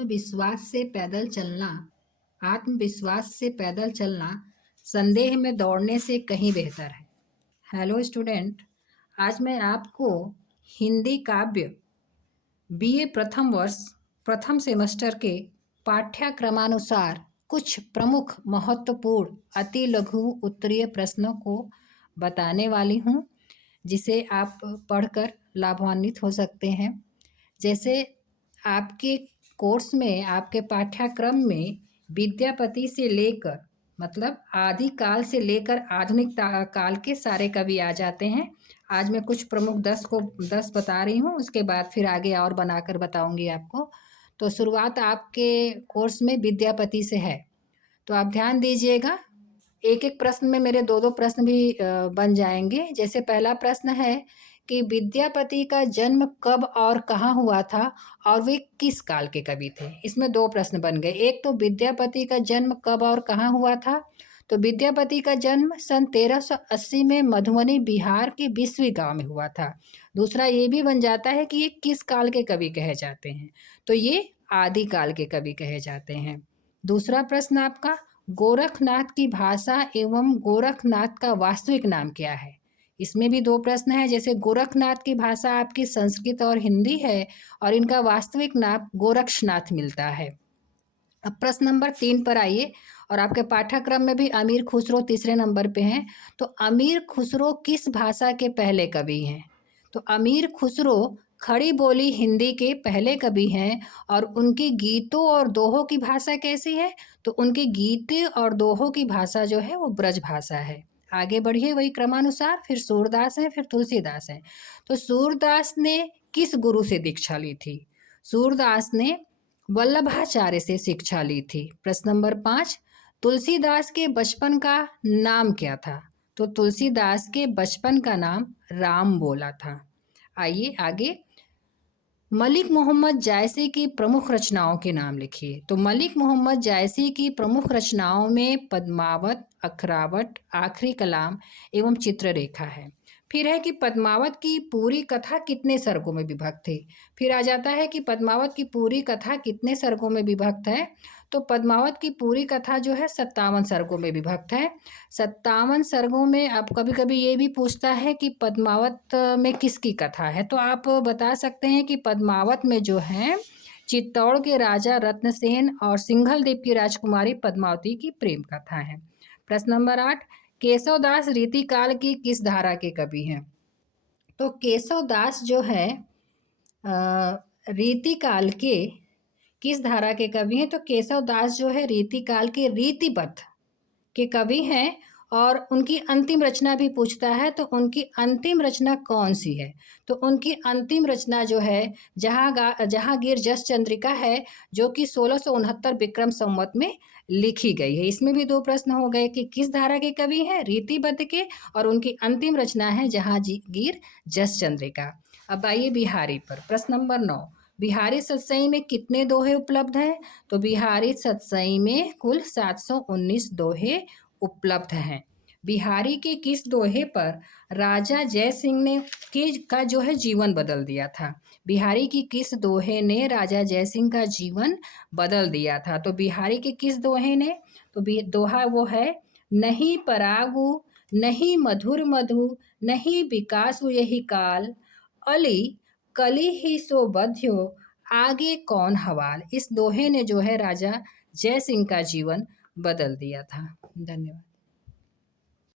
आत्मविश्वास से पैदल चलना आत्मविश्वास से पैदल चलना संदेह में दौड़ने से कहीं बेहतर है। हेलो स्टूडेंट, आज मैं आपको हिंदी काव्य बीए प्रथम वर्ष प्रथम सेमेस्टर के पाठ्यक्रमानुसार कुछ प्रमुख महत्वपूर्ण अति लघु उत्तरीय प्रश्नों को बताने वाली हूँ, जिसे आप पढ़कर लाभान्वित हो सकते हैं। जैसे आपके कोर्स में, आपके पाठ्यक्रम में विद्यापति से लेकर मतलब आदिकाल से लेकर आधुनिक काल के सारे कवि आ जाते हैं। आज मैं कुछ प्रमुख 10 बता रही हूँ, उसके बाद फिर आगे और बनाकर बताऊंगी आपको। तो शुरुआत आपके कोर्स में विद्यापति से है, तो आप ध्यान दीजिएगा। एक एक प्रश्न में मेरे दो प्रश्न भी बन जाएंगे। जैसे पहला प्रश्न है कि विद्यापति का जन्म कब और कहाँ हुआ था और वे किस काल के कवि थे। इसमें 2 प्रश्न बन गए। एक तो विद्यापति का जन्म कब और कहाँ हुआ था, तो विद्यापति का जन्म सन 1380 में मधुबनी बिहार के बिस्वी गांव में हुआ था। दूसरा ये भी बन जाता है कि ये किस काल के कवि कहे जाते हैं, तो ये आदिकाल के कवि कहे जाते हैं। दूसरा प्रश्न आपका, गोरखनाथ की भाषा एवं गोरखनाथ का वास्तविक नाम क्या है। इसमें भी 2 प्रश्न हैं। जैसे गोरखनाथ की भाषा आपकी संस्कृत और हिंदी है और इनका वास्तविक नाम गोरक्षनाथ मिलता है। अब प्रश्न नंबर 3 पर आइए, और आपके पाठ्यक्रम में भी अमीर खुसरो तीसरे नंबर पे हैं। तो अमीर खुसरो किस भाषा के पहले कवि हैं, तो अमीर खुसरो खड़ी बोली हिंदी के पहले कवि हैं। और उनकी गीतों और दोहों की भाषा कैसी है, तो उनकी गीतें और दोहों की भाषा जो है वो ब्रज भाषा है। आगे बढ़िए वही क्रमानुसार, फिर सूरदास हैं, फिर तुलसीदास हैं। तो सूरदास ने किस गुरु से दीक्षा ली थी, सूरदास ने वल्लभाचार्य से शिक्षा ली थी। प्रश्न नंबर 5, तुलसीदास के बचपन का नाम क्या था, तो तुलसीदास के बचपन का नाम राम बोला था। आइए आगे, मलिक मोहम्मद जायसी की प्रमुख रचनाओं के नाम लिखिए। तो मलिक मोहम्मद जायसी की प्रमुख रचनाओं में पद्मावत, अखरावट, आखिरी कलाम एवं चित्ररेखा है। फिर है कि पद्मावत की पूरी कथा कितने सर्गों में विभक्त थी। फिर आ जाता है कि पद्मावत की पूरी कथा कितने सर्गों में विभक्त है, तो पद्मावत की पूरी कथा जो है 57 सर्गों में विभक्त है। 57 सर्गों में अब कभी कभी ये भी पूछता है कि पद्मावत में किसकी कथा है, तो आप बता सकते हैं कि पद्मावत में जो है चित्तौड़ के राजा रत्नसेन और सिंघलदीप की राजकुमारी पद्मावती की प्रेम कथा है। प्रश्न नंबर 8, केशवदास रीतिकाल की किस धारा के कवि हैं, तो केशवदास जो है रीतिकाल के किस धारा के कवि हैं, तो केशवदास जो है रीतिकाल के रीतिबद्ध के कवि हैं। और उनकी अंतिम रचना भी पूछता है, तो उनकी अंतिम रचना कौन सी है, तो उनकी अंतिम रचना जो है जहांगीर जस चंद्रिका है, जो कि 1669 विक्रम संवत में लिखी गई है। इसमें भी 2 प्रश्न हो गए कि किस धारा के कवि हैं, रीतिबद्ध के, और उनकी अंतिम रचना है जहांगीर जस चंद्रिका। अब आइए बिहारी पर। प्रश्न नंबर 9, बिहारी सतसई में कितने दोहे उपलब्ध हैं, तो बिहारी सतसई में कुल 719 दोहे उपलब्ध हैं। बिहारी के किस दोहे पर राजा जय सिंह ने का जो है जीवन बदल दिया था, बिहारी की किस दोहे ने राजा जय सिंह का जीवन बदल दिया था, तो बिहारी के किस दोहे ने, तो दोहा वो है, नहीं परागु नहीं मधुर मधु नहीं विकासु यही काल, अली कली ही सो बध्यो आगे कौन हवाल। इस दोहे ने जो है राजा जय सिंह का जीवन बदल दिया था। धन्यवाद।